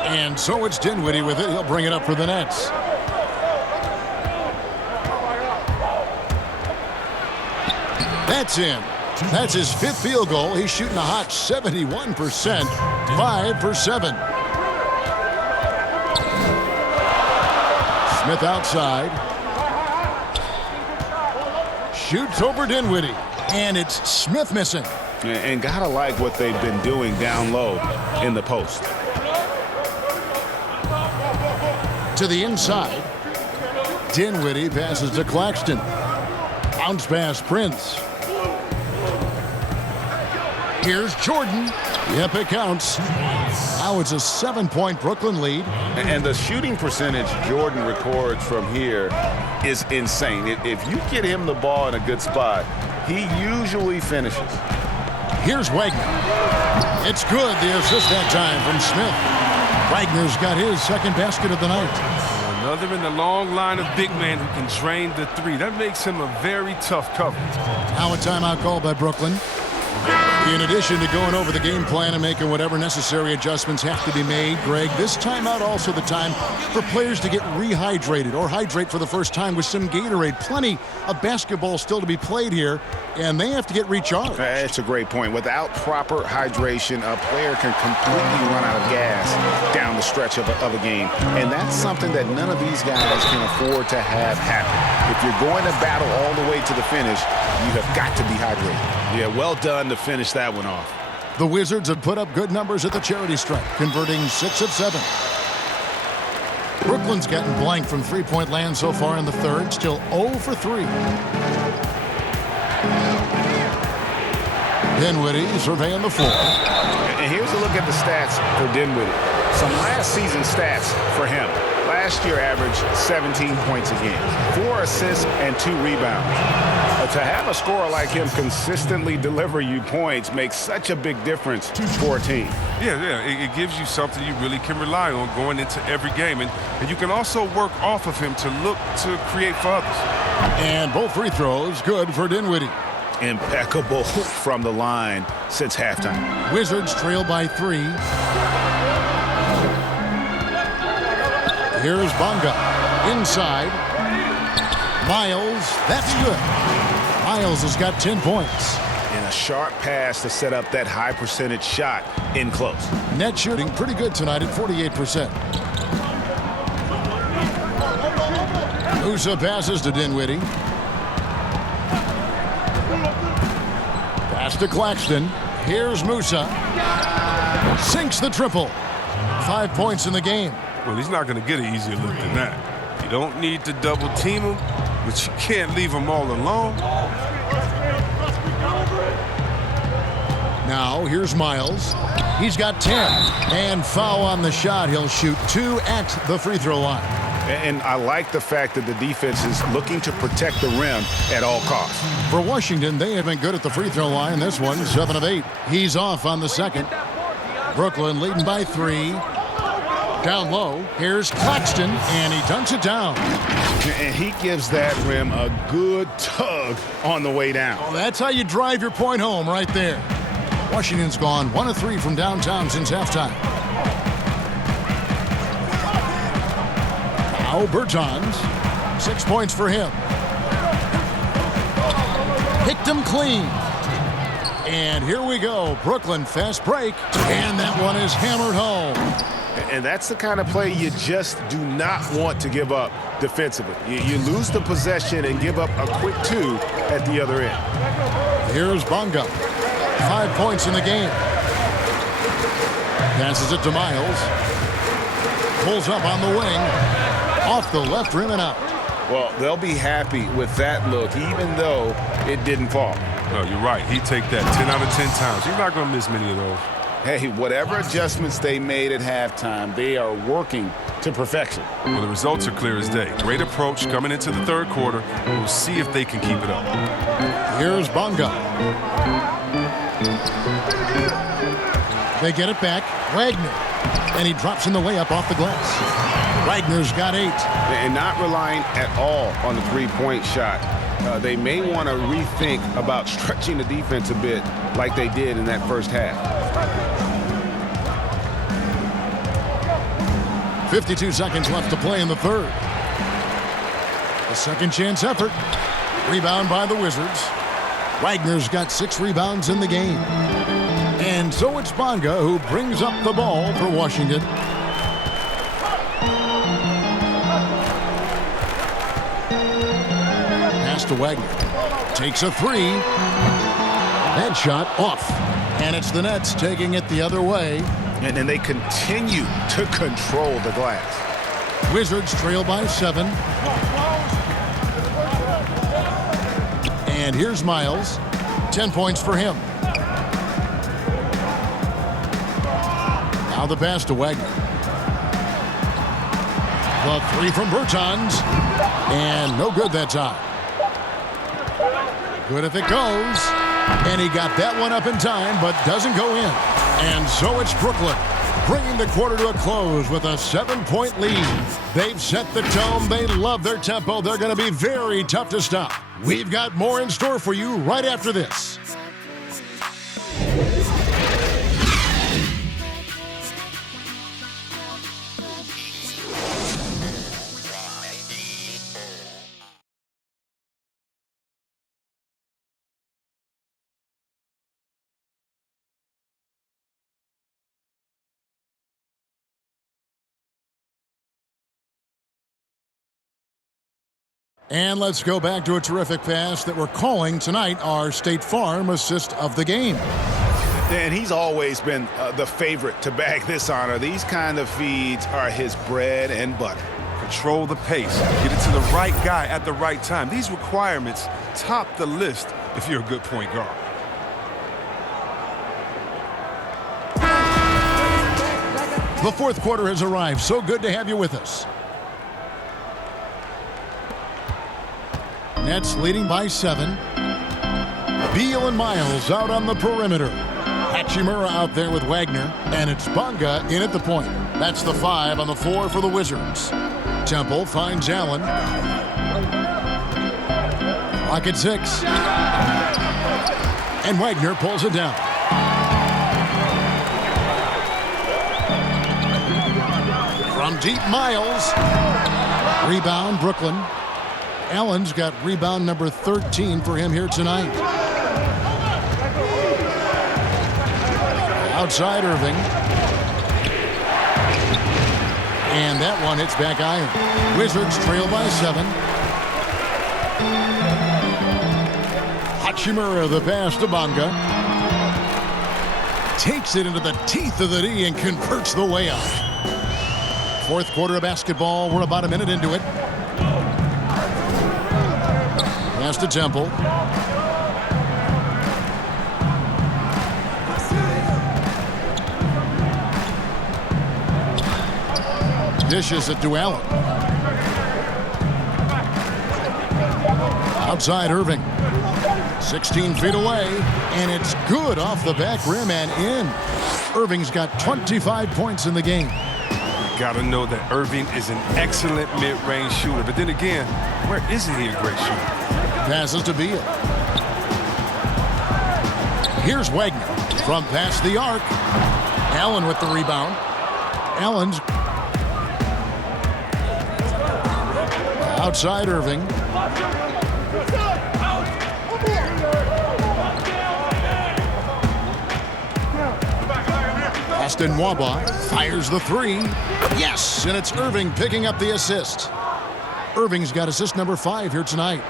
And so it's Dinwiddie with it. He'll bring it up for the Nets. That's in. That's his 5th field goal. He's shooting a hot 71%. 5 for 7. Smith outside. Shoots over Dinwiddie. And it's Smith missing. And gotta like what they've been doing down low in the post. To the inside. Dinwiddie passes to Claxton. Bounce pass, Prince. Here's Jordan. Yep, it counts. Now it's a 7-point Brooklyn lead. And the shooting percentage Jordan records from here is insane. If you get him the ball in a good spot, he usually finishes. Here's Wagner. It's good. The assist that time from Smith. Wagner's got his 2nd basket of the night. Another in the long line of big men who can drain the 3. That makes him a very tough cover. Now a timeout called by Brooklyn. In addition to going over the game plan and making whatever necessary adjustments have to be made, Greg, this timeout also the time for players to get rehydrated or hydrate for the first time with some Gatorade. Plenty of basketball still to be played here, and they have to get recharged. That's a great point. Without proper hydration, a player can completely run out of gas down the stretch of a game. And that's something that none of these guys can afford to have happen. If you're going to battle all the way to the finish, you have got to be hydrated. Yeah, well done to finish that one off. The Wizards have put up good numbers at the charity stripe, converting 6 of 7. Brooklyn's gotten blank from 3-point land so far in the 3rd, still 0 for 3. Dinwiddie surveying the floor. And here's a look at the stats for Dinwiddie. Some last season stats for him. Last year averaged 17 points a game, 4 assists and 2 rebounds. To have a scorer like him consistently deliver you points makes such a big difference for a team. Yeah, it gives you something you really can rely on going into every game. And you can also work off of him to look to create for others. And both free throws good for Dinwiddie. Impeccable from the line since halftime. Wizards trail by 3. Here's Bonga. Inside. Miles. That's good. Miles has got 10 points. And a sharp pass to set up that high percentage shot in close. Net shooting pretty good tonight at 48%. Musa passes to Dinwiddie. Pass to Claxton. Here's Musa. Sinks the triple. 5 points in the game. Well, he's not going to get an easier look than that. You don't need to double team him, but you can't leave him all alone. Now, here's Miles. He's got 10. And foul on the shot. He'll shoot 2 at the free throw line. And I like the fact that the defense is looking to protect the rim at all costs. For Washington, they have been good at the free throw line. This one, 7 of 8. He's off on the second. Brooklyn leading by 3. Down low, here's Claxton, and he dunks it down. And he gives that rim a good tug on the way down. Oh, that's how you drive your point home right there. Washington's gone 1 of 3 from downtown since halftime. Now Bertans, 6 points for him. Picked him clean. And here we go, Brooklyn fast break, and that one is hammered home. And that's the kind of play you just do not want to give up defensively. You lose the possession and give up a quick 2 at the other end. Here's Bonga. 5 points in the game. Passes it to Miles. Pulls up on the wing. Off the left rim and out. Well, they'll be happy with that look, even though it didn't fall. No, you're right. He'd take that 10 out of 10 times. He's not going to miss many of those. Hey, whatever adjustments they made at halftime, they are working to perfection. Well, the results are clear as day. Great approach coming into the third quarter. We'll see if they can keep it up. Here's Bonga. They get it back. Wagner. And he drops in the way up off the glass. Wagner's got 8. And not relying at all on the three-point shot. They may want to rethink about stretching the defense a bit like they did in that first half. 52 seconds left to play in the third. A second chance effort. Rebound by the Wizards. Wagner's got 6 rebounds in the game. And so it's Bonga who brings up the ball for Washington. Pass to Wagner. Takes a 3. Headshot off. And it's the Nets taking it the other way. And then they continue to control the glass. Wizards trail by 7. And here's Miles. 10 points for him. Now the pass to Wagner. The 3 from Bertans. And no good that time. Good if it goes. And he got that one up in time, but doesn't go in. And so it's Brooklyn, bringing the quarter to a close with a 7-point lead. They've set the tone. They love their tempo. They're going to be very tough to stop. We've got more in store for you right after this. And let's go back to a terrific pass that we're calling tonight our State Farm assist of the game. And he's always been the favorite to bag this honor. These kind of feeds are his bread and butter. Control the pace. Get it to the right guy at the right time. These requirements top the list if you're a good point guard. The fourth quarter has arrived. So good to have you with us. Nets leading by 7. Beal and Miles out on the perimeter. Hachimura out there with Wagner. And it's Bonga in at the point. That's the 5 on the floor for the Wizards. Temple finds Allen. Clock at 6. And Wagner pulls it down. From deep, Miles. Rebound, Brooklyn. Allen's got rebound number 13 for him here tonight. Outside Irving. And that one hits back iron. Wizards trail by 7. Hachimura the pass to Bonga. Takes it into the teeth of the D and converts the layup. Fourth quarter of basketball. We're about a minute into it. Pass to Temple. Dishes it to Allen. Outside Irving. 16 feet away, and it's good off the back rim and in. Irving's got 25 points in the game. You got to know that Irving is an excellent mid-range shooter. But then again, where isn't he a great shooter? Passes to Beal. Here's Wagner from past the arc. Allen with the rebound. Allen's outside Irving. Austin Waba fires the 3. Yes, and it's Irving picking up the assist. Irving's got assist number 5 here tonight.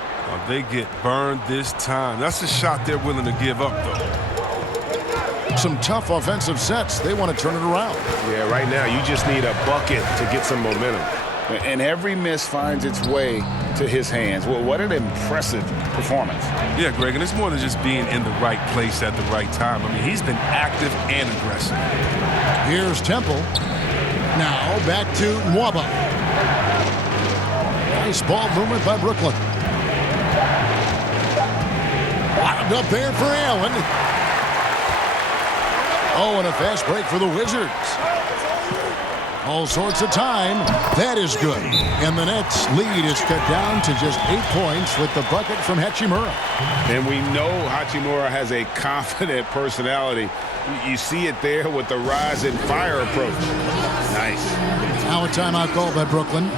They get burned this time. That's a shot they're willing to give up, though. Some tough offensive sets. They want to turn it around. Yeah, right now you just need a bucket to get some momentum. And every miss finds its way to his hands. Well, what an impressive performance. Yeah, Greg, and it's more than just being in the right place at the right time. I mean, he's been active and aggressive. Here's Temple. Now back to Nwaba. Nice ball movement by Brooklyn. Wound up there for Allen. Oh, and a fast break for the Wizards. All sorts of time. That is good. And the Nets' lead is cut down to just 8 points with the bucket from Hachimura. And we know Hachimura has a confident personality. You see it there with the rise and fire approach. Nice. Now a timeout called by Brooklyn.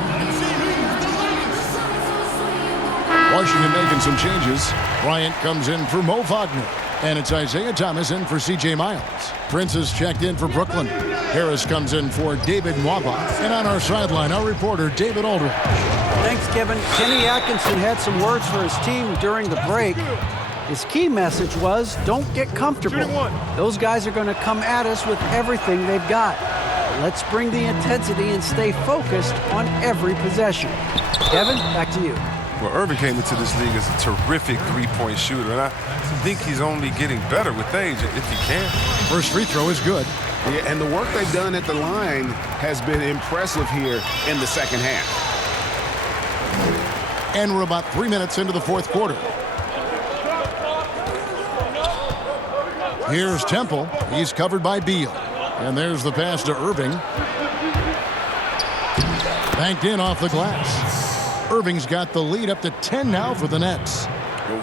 Washington making some changes. Bryant comes in for Mo Wagner. And it's Isaiah Thomas in for C.J. Miles. Prince is checked in for Brooklyn. Harris comes in for David Nwaba. And on our sideline, our reporter, David Aldridge. Thanks, Kevin. Kenny Atkinson had some words for his team during the break. His key message was, don't get comfortable. Those guys are going to come at us with everything they've got. Let's bring the intensity and stay focused on every possession. Kevin, back to you. Well, Irving came into this league as a terrific three-point shooter, and I think he's only getting better with age if he can. First free throw is good. Yeah, and the work they've done at the line has been impressive here in the second half. And we're about 3 minutes into the fourth quarter. Here's Temple. He's covered by Beal. And there's the pass to Irving. Banked in off the glass. Irving's got the lead up to 10 now for the Nets.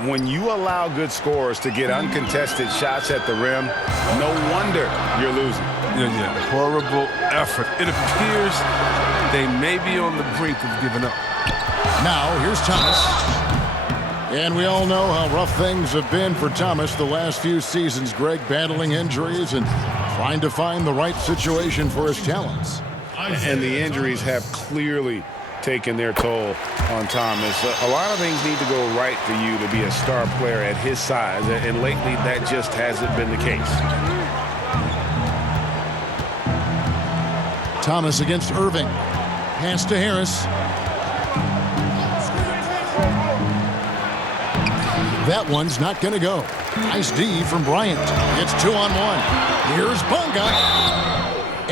When you allow good scorers to get uncontested shots at the rim, no wonder you're losing. Yeah, horrible effort. It appears they may be on the brink of giving up. Now, here's Thomas. And we all know how rough things have been for Thomas the last few seasons, Greg, battling injuries and trying to find the right situation for his talents. And the injuries have clearly taken their toll on Thomas. A lot of things need to go right for you to be a star player at his size, and lately that just hasn't been the case. Thomas against Irving. Pass to Harris. That one's not going to go. Nice D from Bryant. It's 2-on-1. Here's Bonga.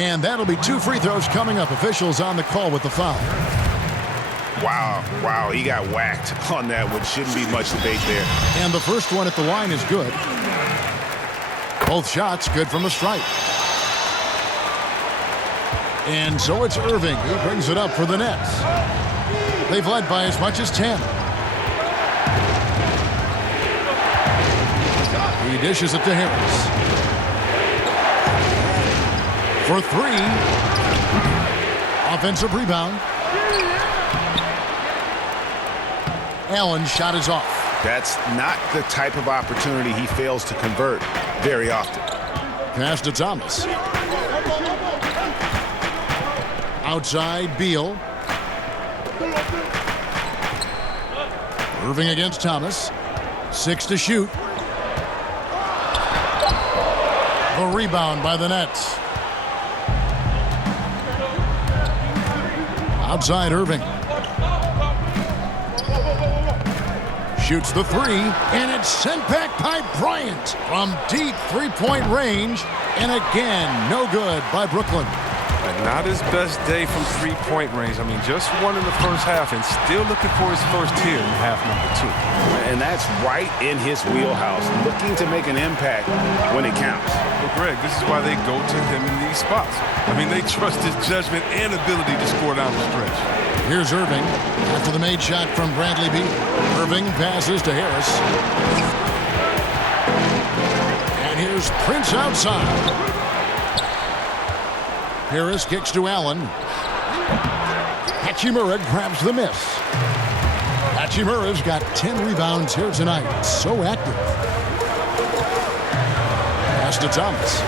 And that'll be 2 free throws coming up. Officials on the call with the foul. Wow, he got whacked on that one. Shouldn't be much debate there. And the first one at the line is good. Both shots good from the stripe. And so it's Irving. He brings it up for the Nets. They've led by as much as 10. He dishes it to Harris. For 3. Offensive rebound. Allen's shot is off. That's not the type of opportunity he fails to convert very often. Pass to Thomas. Outside, Beal. Irving against Thomas. 6 to shoot. The rebound by the Nets. Outside, Irving. Shoots the 3, and it's sent back by Bryant from deep three-point range. And again, no good by Brooklyn. Not his best day from three-point range. I mean, just one in the first half and still looking for his first here in half number 2. And that's right in his wheelhouse, looking to make an impact when it counts. Well, Greg, this is why they go to him in these spots. I mean, they trust his judgment and ability to score down the stretch. Here's Irving after the made shot from Bradley Beal. Irving passes to Harris. And here's Prince outside. Harris kicks to Allen. Hachimura grabs the miss. Hachimura's got 10 rebounds here tonight. So active. Pass to Thomas.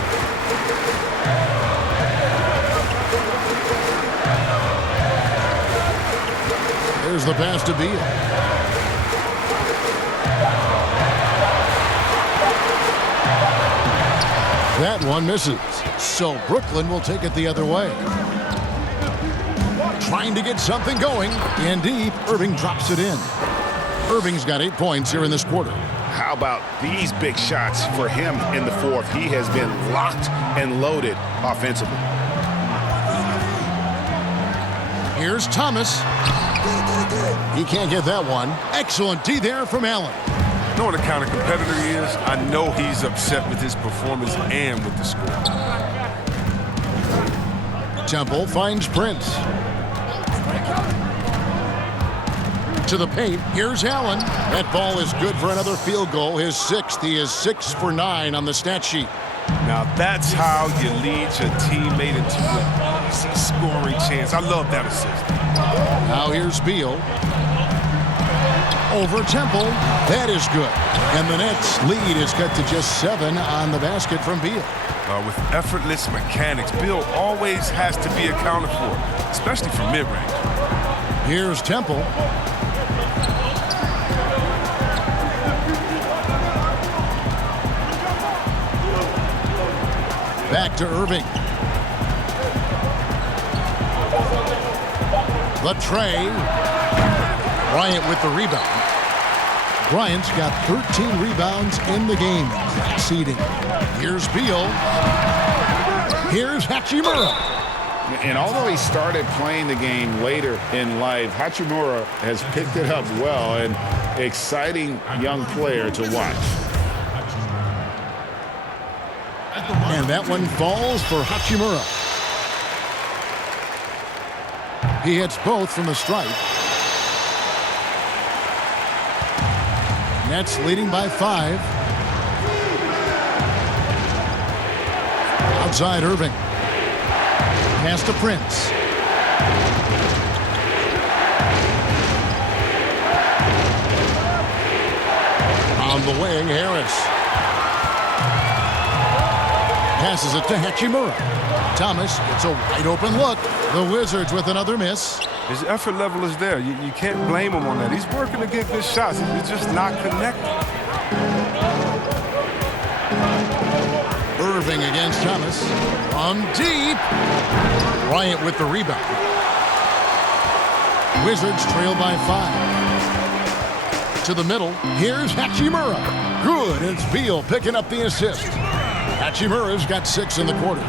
Here's the pass to Beal. That one misses. So Brooklyn will take it the other way. trying to get something going. In deep, Irving drops it in. Irving's got 8 points here in this quarter. How about these big shots for him in the fourth? He has been locked and loaded offensively. Here's Thomas. He can't get that one. Excellent D there from Allen. Knowing the kind of competitor he is, I know he's upset with his performance and with the score. Temple finds Prince. To the paint. Here's Allen. That ball is good for another field goal. His 6th. He is 6 for 9 on the stat sheet. Now that's how you lead your teammate into an easy scoring chance. I love that assist. Now here's Beal. Over Temple. That is good. And the Nets' lead is cut to just 7 on the basket from Beal. With effortless mechanics, Beal always has to be accounted for, especially from mid-range. Here's Temple. Back to Irving. The tray. Bryant with the rebound. Bryant's got 13 rebounds in the game. Exceeding. Here's Beal. Here's Hachimura. And although he started playing the game later in life, Hachimura has picked it up well, and exciting young player to watch. And that one falls for Hachimura. He hits both from the stripe. Nets leading by 5. Outside Irving. Pass to Prince. On the wing, Harris. Passes it to Hachimura. Thomas gets a wide open look. The Wizards with another miss. His effort level is there. You can't blame him on that. He's working to get good shots. He's just not connected. Irving against Thomas. From deep. Bryant with the rebound. Wizards trail by 5. To the middle. Here's Hachimura. Good. It's Beal picking up the assist. Hachimura's got 6 in the quarter.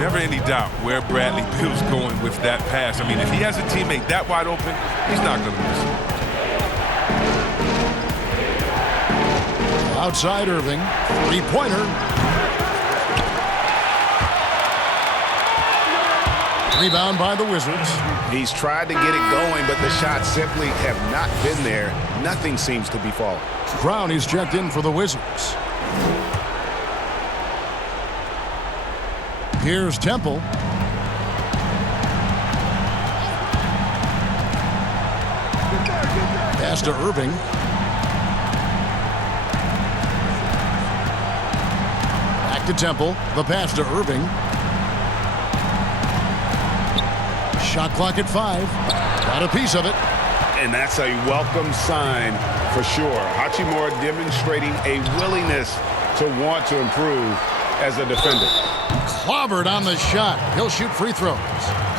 Never any doubt where Bradley Beal's going with that pass. I mean, if he has a teammate that wide open, he's not going to miss it. Outside Irving. 3-pointer. Rebound by the Wizards. He's tried to get it going, but the shots simply have not been there. Nothing seems to be falling. Brown is checked in for the Wizards. Here's Temple. Pass to Irving. Back to Temple. The pass to Irving. Shot clock at 5. Got a piece of it. And that's a welcome sign for sure. Hachimura demonstrating a willingness to want to improve as a defender. Clobbered on the shot. He'll shoot free throws.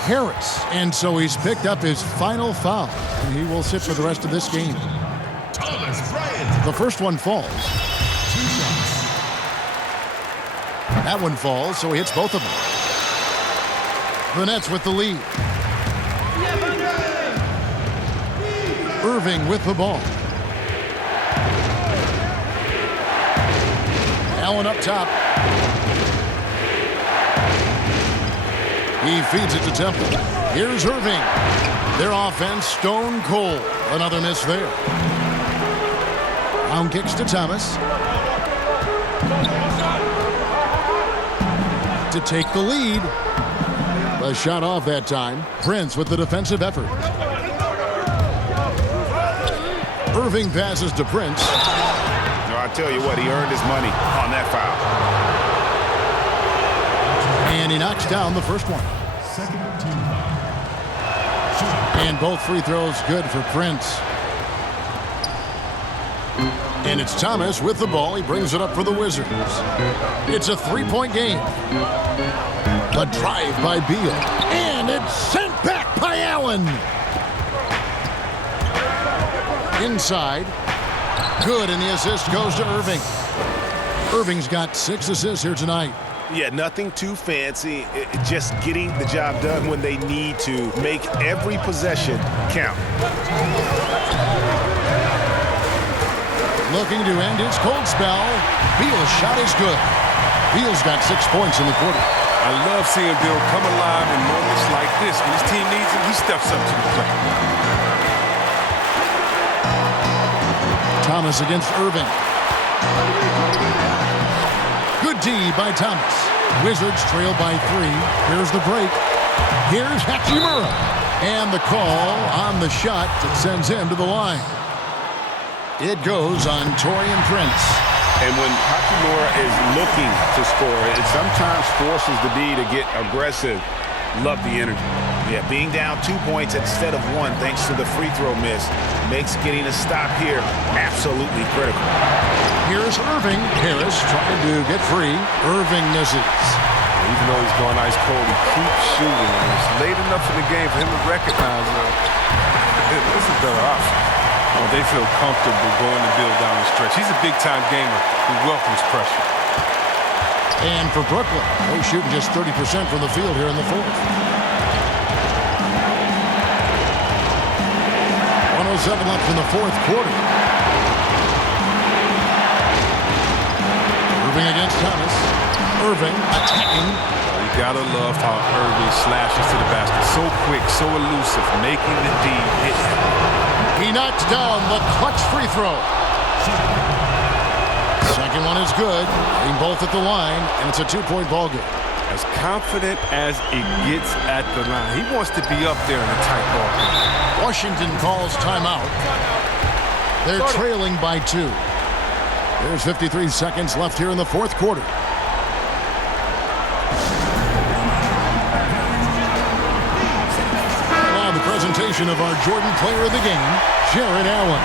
Harris. And so he's picked up his final foul. And he will sit for the rest of this game. The first one falls. 2 shots. That one falls, so he hits both of them. The Nets with the lead. Irving with the ball. Allen up top. He feeds it to Temple. Here's Irving. Their offense stone cold. Another miss there. Brown kicks to Thomas. To take the lead. The shot off that time. Prince with the defensive effort. Irving passes to Prince. No, I tell you what, he earned his money on that foul. And he knocks down the first one. Second team. And both free throws good for Prince. And it's Thomas with the ball. He brings it up for the Wizards. It's a 3-point game. A drive by Beal. And it's sent back by Allen. Allen. Inside. Good, and the assist goes to Irving. Irving's got 6 assists here tonight. Yeah, nothing too fancy. Just getting the job done when they need to. Make every possession count. Looking to end his cold spell. Beal's shot is good. Beal's got 6 points in the quarter. I love seeing Bill come alive in moments like this. When his team needs him, he steps up to the plate. Thomas against Irving. Good D by Thomas. Wizards trail by 3. Here's the break. Here's Hachimura. And the call on the shot that sends him to the line. It goes on Taurean Prince. And when Hachimura is looking to score, it sometimes forces the D to get aggressive. Love the energy. Yeah, being down 2 points instead of 1 thanks to the free throw miss makes getting a stop here absolutely critical. Here's Irving. Harris trying to get free. Irving misses. Even though he's going ice cold, he keeps shooting. And it's late enough in the game for him to recognize this is better option. They feel comfortable going to Bill down the stretch. He's a big-time gamer who welcomes pressure. And for Brooklyn, they're shooting just 30% from the field here in the fourth. 107 left in the fourth quarter. Irving against Thomas. Irving attacking. You gotta love how Irving slashes to the basket. So quick, so elusive, making the D hit. He knocks down the clutch free throw. Second one is good. Aim both at the line, and it's a 2-point ball game. As confident as it gets at the line. He wants to be up there in a tight ball game. Washington calls timeout. They're trailing by 2. There's 53 seconds left here in the fourth quarter. Now the presentation of our Jordan Player of the Game, Jared Allen.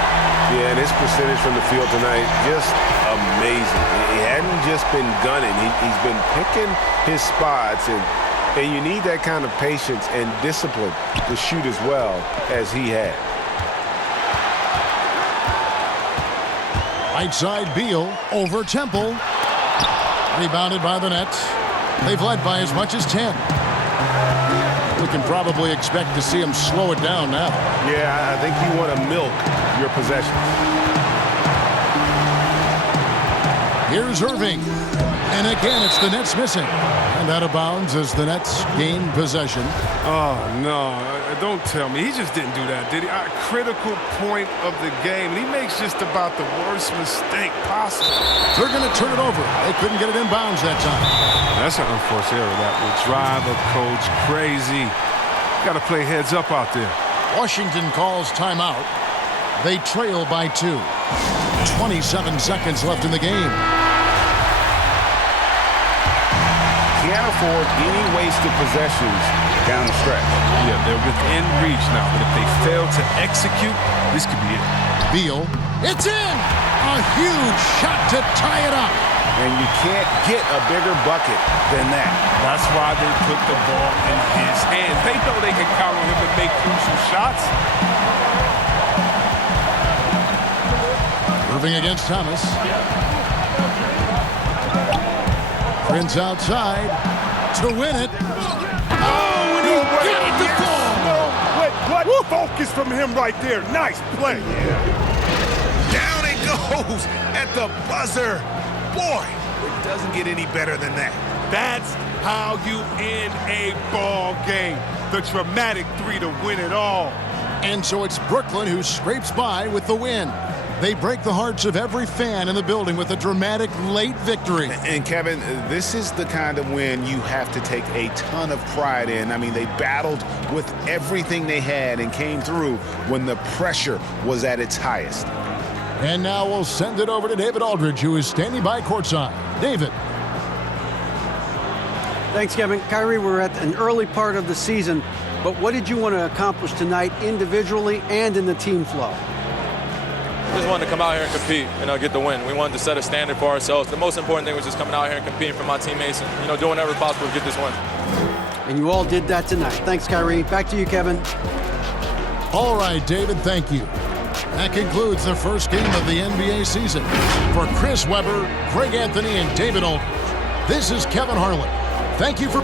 Yeah, and his percentage from the field tonight, just amazing. He hadn't just been gunning. He's been picking his spots, and you need that kind of patience and discipline to shoot as well as he had. Right side Beal over Temple. Rebounded by the Nets. They've led by as much as 10. We can probably expect to see him slow it down now. Yeah, I think you want to milk your possessions. Here's Irving. And again, it's the Nets missing. And out of bounds as the Nets gain possession. Oh, no. Don't tell me. He just didn't do that, did he? A critical point of the game. He makes just about the worst mistake possible. They're going to turn it over. They couldn't get it in bounds that time. That's an unforced error. That will drive a coach crazy. Got to play heads up out there. Washington calls timeout. They trail by 2. 27 seconds left in the game. Can't afford any wasted possessions down the stretch. Yeah, they're within reach now, but if they fail to execute, this could be it. Beal, it's in! A huge shot to tie it up. And you can't get a bigger bucket than that. That's why they put the ball in his hands. They know they can count on him to make crucial shots. Irving against Thomas. Prince outside to win it. Oh, and he got it to fall. No, what focus from him right there. Nice play. Down it goes at the buzzer. Boy, it doesn't get any better than that. That's how you end a ball game. The dramatic 3 to win it all. And so it's Brooklyn who scrapes by with the win. They break the hearts of every fan in the building with a dramatic late victory. And Kevin, this is the kind of win you have to take a ton of pride in. I mean, they battled with everything they had and came through when the pressure was at its highest. And now we'll send it over to David Aldridge, who is standing by courtside. David. Thanks, Kevin. Kyrie, we're at an early part of the season, but what did you want to accomplish tonight individually and in the team flow? Just wanted to come out here and compete, get the win. We wanted to set a standard for ourselves. The most important thing was just coming out here and competing for my teammates and, doing whatever possible to get this win. And you all did that tonight. Thanks, Kyrie. Back to you, Kevin. All right, David, thank you. That concludes the first game of the NBA season. For Chris Webber, Greg Anthony, and David Aldridge, this is Kevin Harlan. Thank you for...